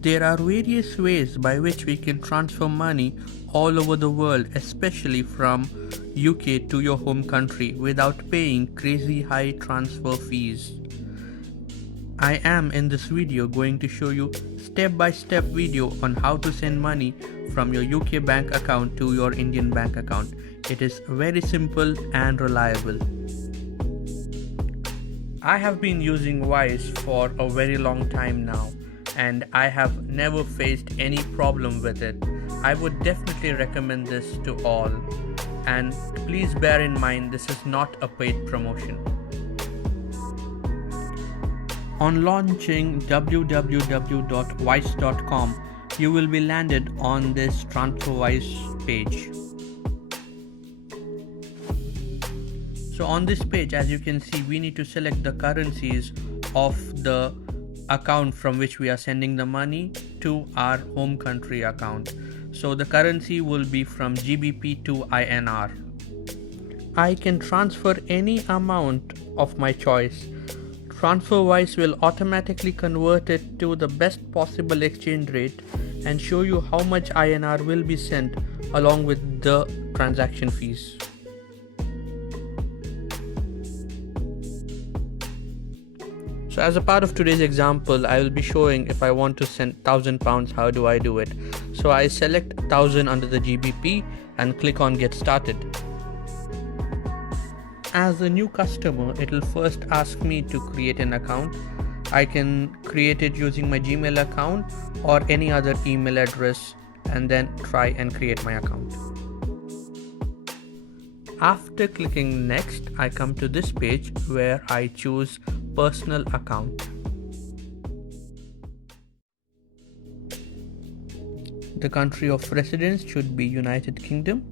There are various ways by which we can transfer money all over the world, especially from UK to your home country without paying crazy high transfer fees. I am in this video going to show you step-by-step video on how to send money from your UK bank account to your Indian bank account. It is very simple and reliable. I have been using Wise for a very long time now, and I have never faced any problem with it. I would definitely recommend this to all, and please bear in mind this is not a paid promotion. On launching www.wise.com, you will be landed on this TransferWise page. So on this page, as you can see, we need to select the currencies of the account from which we are sending the money to our home country account. So the currency will be from GBP to INR. I can transfer any amount of my choice. TransferWise will automatically convert it to the best possible exchange rate and show you how much INR will be sent along with the transaction fees. So as a part of today's example, I will be showing if I want to send £1,000, how do I do it. So I select 1000 under the GBP and click on Get Started. As a new customer, it will first ask me to create an account. I can create it using my Gmail account or any other email address and then try and create my account. After clicking next, I come to this page where I choose personal account. The country of residence should be United Kingdom.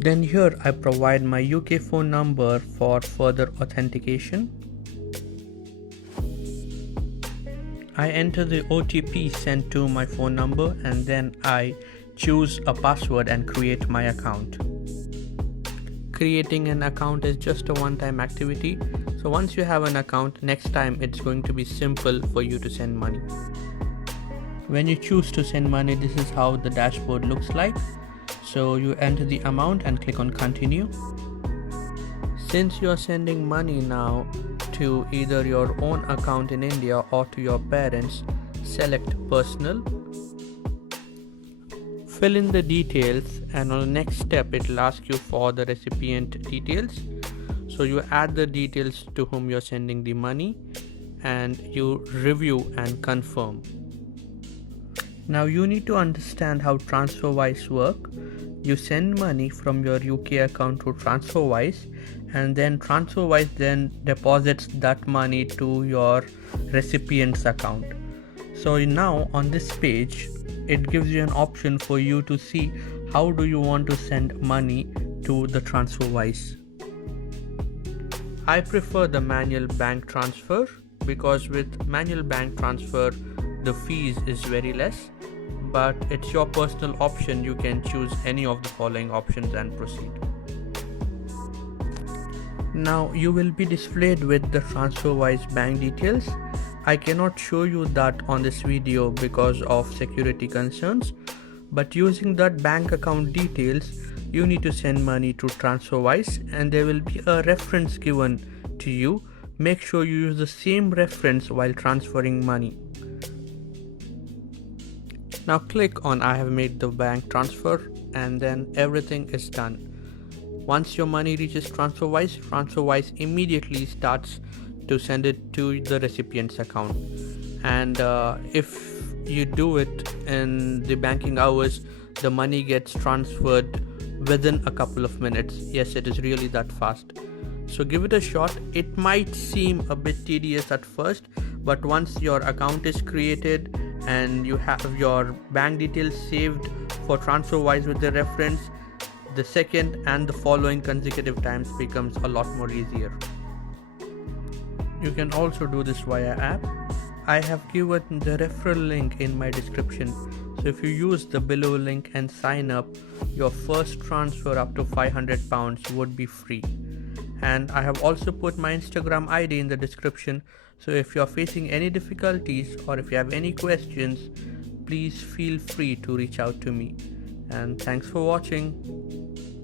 Then here I provide my UK phone number for further authentication. I enter the OTP sent to my phone number and then I choose a password and create my account. Creating an account is just a one-time activity, so once you have an account, next time it's going to be simple for you to send money. When you choose to send money, this is how the dashboard looks like. So you enter the amount and click on continue. Since you are sending money now to either your own account in India or to your parents, select personal. Fill in the details, and on the next step it will ask you for the recipient details. So you add the details to whom you're sending the money and you review and confirm. Now you need to understand how TransferWise work. You send money from your UK account to TransferWise, and then TransferWise then deposits that money to your recipient's account. So now on this page, it gives you an option for you to see how do you want to send money to the TransferWise. I prefer the manual bank transfer because with manual bank transfer the fees is very less, but it's your personal option. You can choose any of the following options and proceed. Now you will be displayed with the TransferWise bank details. I cannot show you that on this video because of security concerns, but using that bank account details, you need to send money to TransferWise and there will be a reference given to you. Make sure you use the same reference while transferring money. Now click on I have made the bank transfer and then everything is done. Once your money reaches TransferWise, TransferWise immediately starts to send it to the recipient's account. And if you do it in the banking hours, the money gets transferred within a couple of minutes. Yes, it is really that fast. So give it a shot. It might seem a bit tedious at first, but once your account is created and you have your bank details saved for TransferWise with the reference, the second and the following consecutive times becomes a lot more easier. You can also do this via app. I have given the referral link in my description. So if you use the below link and sign up, your first transfer up to £500 would be free. And I have also put my Instagram ID in the description. So if you're facing any difficulties or if you have any questions, please feel free to reach out to me. And thanks for watching.